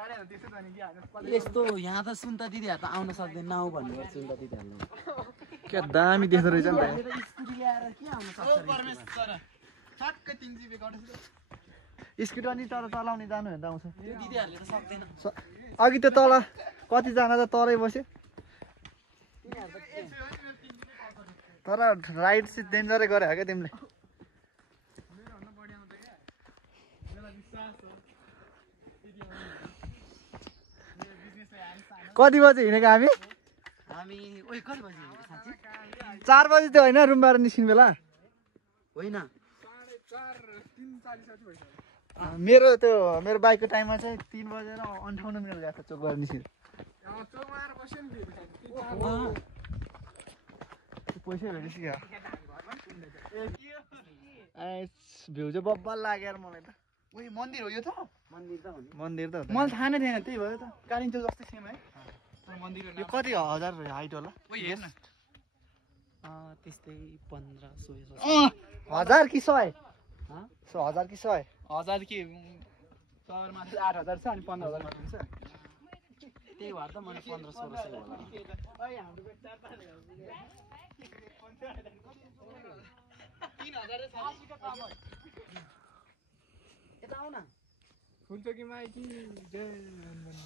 यस्तो यहाँ त सुन्ता दिदीहरू त आउन सक्दैन नाउ भन्नुपर्छ सुन्ता दिदीहरूले क्या दामी देख्दो रहेछ नि त स्कुटी ल्याएर के आउन सक्छ स्कुटी अनि तर चलाउने जानु भने त आउँछ दिदीहरूले त सक्दैन अघि त तल कतिजना त तरै बस्यो तर राइड चाहिँ डेन्जरै गरे हो क्या तिमीले कति बजे हिँडेको हामी कति बजी 4 बजी त होइन रुमबाट निस्किने बेला होइन मेरो बाइकको टाइममा चाहिँ 3 बजेर 58 मिनट गएको छ चोकबाट निस्किनु पैसै भेटेछ क्या भ्यू चाहिँ बब्बल लाग्यो मलाई त उयो मन्दिर हो यो त मन्दिर त मलाई थाहा नै थिएन त्यही भयो त कालिम्पोङ जस्तै सेम है यो कति हजार हाइट होला हेर्न त्यस्तै 1500 हजार कि 100 हजार कि 100 हजार कि सहरमा 8000 छ अनि 15000 मात्र हुन्छ त्यही भएर त मैले 1500 होला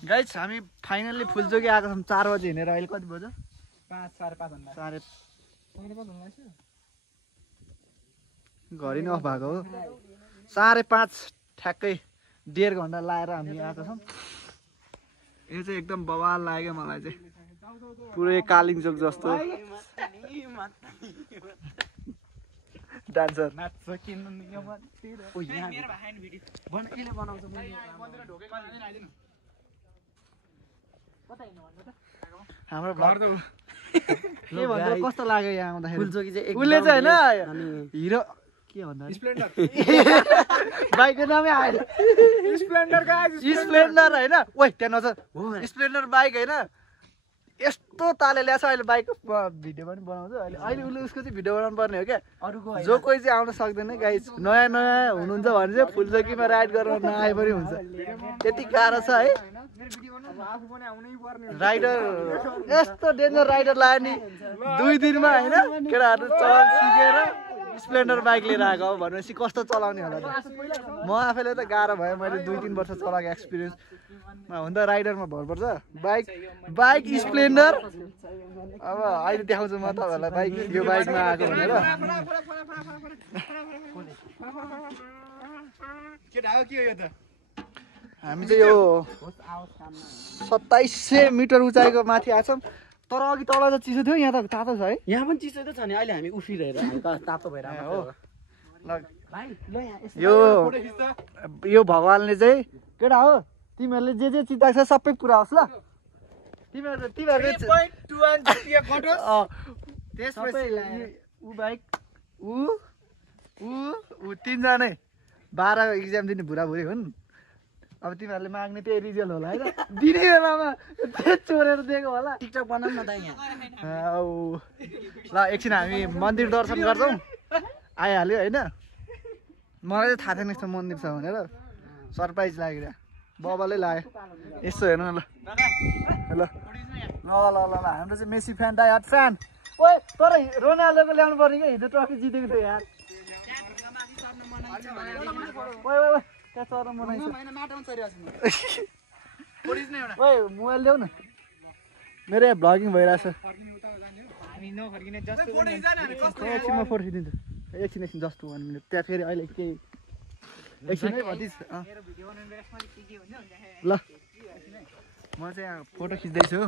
गाइस हामी फाइनल्ली फुलचोकी आएको छौँ 4 बजी हिँडेर अहिले कति बज्यो 5 5:30 घरि नै अफ भएको हो 5:30 ठ्याक्कै 1.5 घन्टा लाएर हामी आएको छौँ यो चाहिँ एकदम बवाल लाग्यो मलाई चाहिँ पुरै कालिम्पोङ जस्तो डान्सर हाम्रो भ्लग के भन्छ कस्तो लाग्यो यहाँ आउँदाखेरि फुलचोकी चाहिँ उसले चाहिँ होइन हिरो के भन्दा बाइकको नामै आयो स्प्लेन्डर होइन ओइ त्यहाँ नजर स्प्लेन्डर बाइक होइन यस्तो ताले ल्याएको छ अहिले बाइकको भिडियो पनि बनाउँछु अहिले उसले उसको चाहिँ भिडियो बनाउनु पर्ने हो क्या जो कोही चाहिँ आउन सक्दैन गाइस नयाँ नयाँ हुनुहुन्छ भने चाहिँ फुलचोकीमा राइड गरेर नआए पनि हुन्छ त्यति गाह्रो छ है राइडर यस्तो डेन्जर राइडर लाग्यो नि 2 दिनमा होइन केटाहरू चलाउन सिकेर स्प्लेन्डर बाइक लिएर आएको हो भनेपछि कस्तो चलाउने होला म आफैले त गाह्रो भयो मैले 2-3 वर्ष चलाएको एक्सपिरियन्स हुन त राइडरमा भर पर्छ बाइक स्प्लेन्डर अब अहिले देखाउँछु म तपाईँहरूलाई बाइक यो बाइकमा आएको भनेर हामी चाहिँ यो 2700 मिटर उचाइको माथि आएछौँ तर अघि तल त चिसो थियो यहाँ त तातो छ है यहाँ पनि चिसो त छ नि अहिले हामी उफ्रिरहेर तातो भएर हो यो भगवानले चाहिँ केटा हो तिमीहरूले जे चिताएको छ सबै पुरा होस् ल तिमीहरूले तीनजनै 12 एक्जाम दिने बुढाबुढी हुन् अब तिमीहरूले माग्ने त्यही रिजल्ट होला होइन दिने बेलामा चोरेर दिएको होला टिकटक बनाउँ न त यहाँ ल एकछिन हामी मन्दिर दर्शन गर्छौँ आइहाल्यो होइन मलाई चाहिँ थाहा थिएन यस्तो मन्दिर छ भनेर सरप्राइज लाग्यो बबाले लाग्यो यसो हेर्नु न ल ल ल ल ल हाम्रो चाहिँ Messi fan die hard fan ओ तर रोनाल्डोको ल्याउनु पर्ने क्या हिजो ट्रफी जितेको थियो यार त्यहाँ चरा मनाइन्छ ओइ मोबाइल ल्याउ न मेरो यहाँ भ्लगिङ भइरहेछ एकछिनमा फर्किदिन्छु एकछिन जस्ट 1 मिनट त्यहाँ फेरि अहिले केही एकछिनै भतिस ल म चाहिँ यहाँ फोटो खिच्दैछु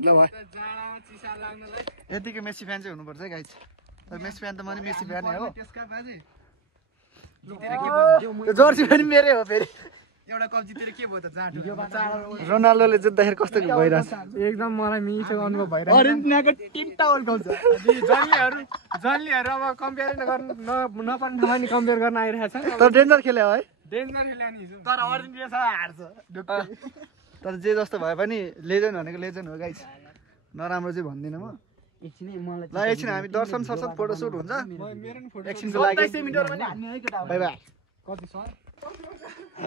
ल भाइ यतिकै मेसी फ्यान चाहिँ हुनुपर्छ है गाइस मेसी फ्यान त म नि मेसी फ्यान हो जर्सी पनि मेरै हो फेरि एउटा कप जितेर के भयो त जाँटो रोनाल्डोले जित्दाखेरि कस्तो भइरहेछ एकदम मलाई मिठो अनुभव भइरहेछ अर्जेन्टिनाको 3टा वर्ल्ड कप छ जन्लीहरू अब कम्पेयर गर्न नपर्ने ठाउँमा नि कम्पेयर गर्न आइरहेछ तर डेन्जर खेल्यो है डेन्जर खेल्यो नि तर अर्जेन्टिना छ हार्छ तर जे जस्तो भए पनि लेजेन्ड भनेको लेजेन्ड हो गाइस नराम्रो चाहिँ भन्दिनँ म एकछिनै मलाई ल एकछिन हामी दर्शन सर्शन फोटोसुट हुन्छ एकछिनको लागि 27 मिटर पनि हान्ने है केटा बाई बाई कति सर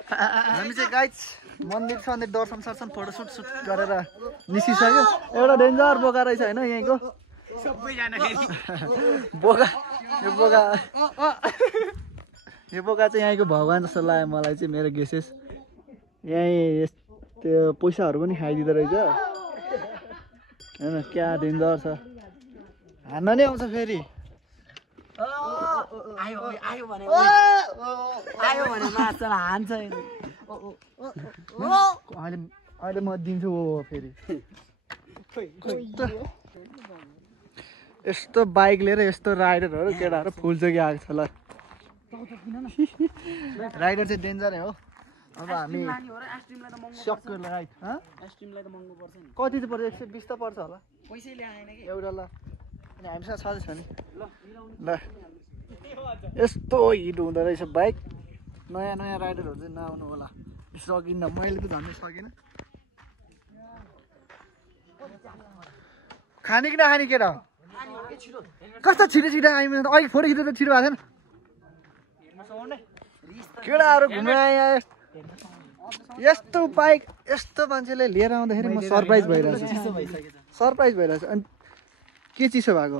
हामी चाहिँ गाइज मन्दिर सन्दिर दर्शन सर्शन फोटोसुट सुट गरेर निस्किसक्यो एउटा डेन्जर बोका रहेछ होइन यहीँको सबैजना बोका यो बोका चाहिँ यहीँको भगवान् जस्तो लाग्यो मलाई चाहिँ मेरो गेसेस यहीँ त्यो पैसाहरू पनि खाइदिँदो रहेछ होइन क्या डेन्जर छ हान्न नै आउँछ फेरि आयो भने माछा हान्छ अहिले म दिन्छु फेरि यस्तो बाइक लिएर यस्तो राइडरहरू केटाहरू फुलचोकी आएको छ ल राइडर चाहिँ डेन्जरै हो अब हामी सक्यो राइड एस्ट्रिमलाई त महँगो पर्छ नि कति चाहिँ पर्छ 120 त पर्छ होला पैसैले आएन कि एउटा ल अनि हामीसँग छँदैछ नि ल यस्तो हिट हुँदो रहेछ बाइक नयाँ नयाँ राइडरहरू चाहिँ नआउनु होला सकिनँ मैले त झन्डै सकिनँ खाने कि नखाने केटा कस्तो छिटो छिटो आइमा अघि फोटो खिच्दा त छिटो भएको थिएन केटाहरू घुमाए यस्तो बाइक यस्तो मान्छेले लिएर आउँदाखेरि म सरप्राइज भइरहेको छु अनि के चिसो भएको